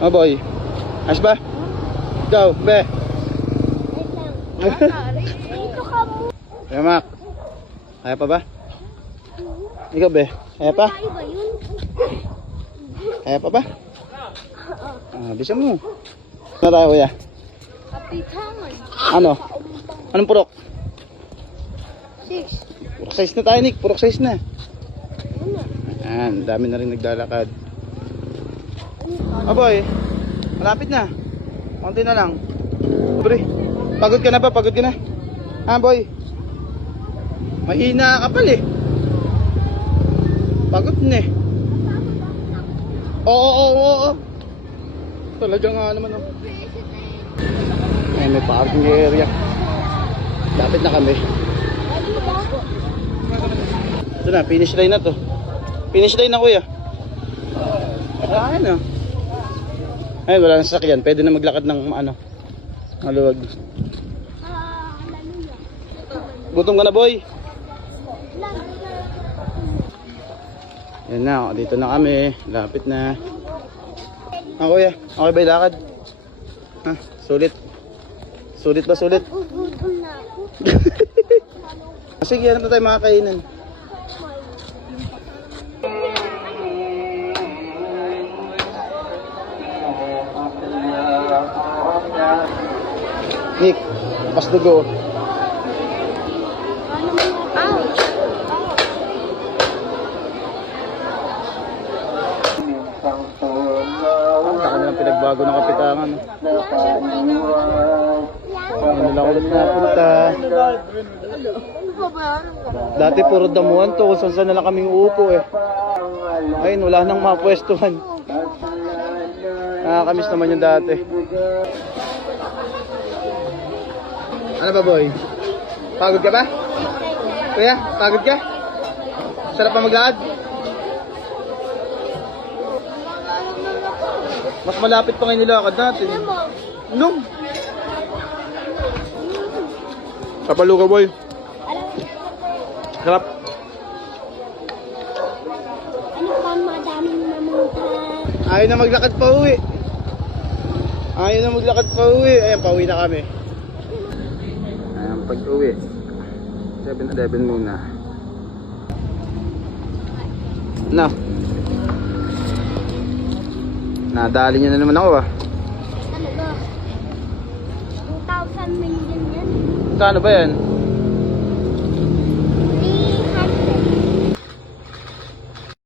Oh boy. Ayos ba? Ikaw, be. Dito ka mo. Kaya Mac. Kaya pa ba? Ikaw, be. Kaya pa? Kaya ba yun? Kaya pa ba? Bisa mo. Ano tayo, kuya? Kapitangan. Ano? Anong purok? 6. Purok size na tayo, Nick. Purok size na. Ano? Ayan, dami na rin naglalakad. Oh boy, malapit na. Konti na lang. Bre, pagod ka na ba? Pagod ka na? Ha boy? Mahina ka pala eh. Pagod na eh. Oo. Talaga nga naman oh. Ay, may parking area. Lapit na kami. Ito na, finish line na to. Finish line na kuya. Ano? Ay, wala nang sasakyan. Pwede na maglakad ng ano, maluwag. Gutom ka na, boy? Yan na, dito na kami. Lapit na. Kuya, okay ba yung lakad? Ha, sulit. Sulit ba, sulit? Gutom na ako. Sige, hanap na tayo makakainan. Nick, pasdugo. Ano mo? Saka nilang pinagbago ng kapitangan. Ano lang ulit napunta. Dati puro damuhan to, kung saan na lang kaming uupo eh. Ayun, wala nang mapwestuhan. Nakakamiss naman yung dati. Ano ba boy? Pagod ka ba? Kuya, pagod ka? Sarap pa maglakad? Mas malapit pa ngayon nilakad natin. No? Kapalo ka boy. Sarap. Ano pa madaming mamunta? Ayaw na maglakad pa uwi. Ayaw na maglakad pa uwi. Ayan, pauwi na kami. Ayan, pag-uwi 7-11 muna. No. Nadali niya na naman ako ah. Ano ba? 2,000 million yan. Kano ba yan?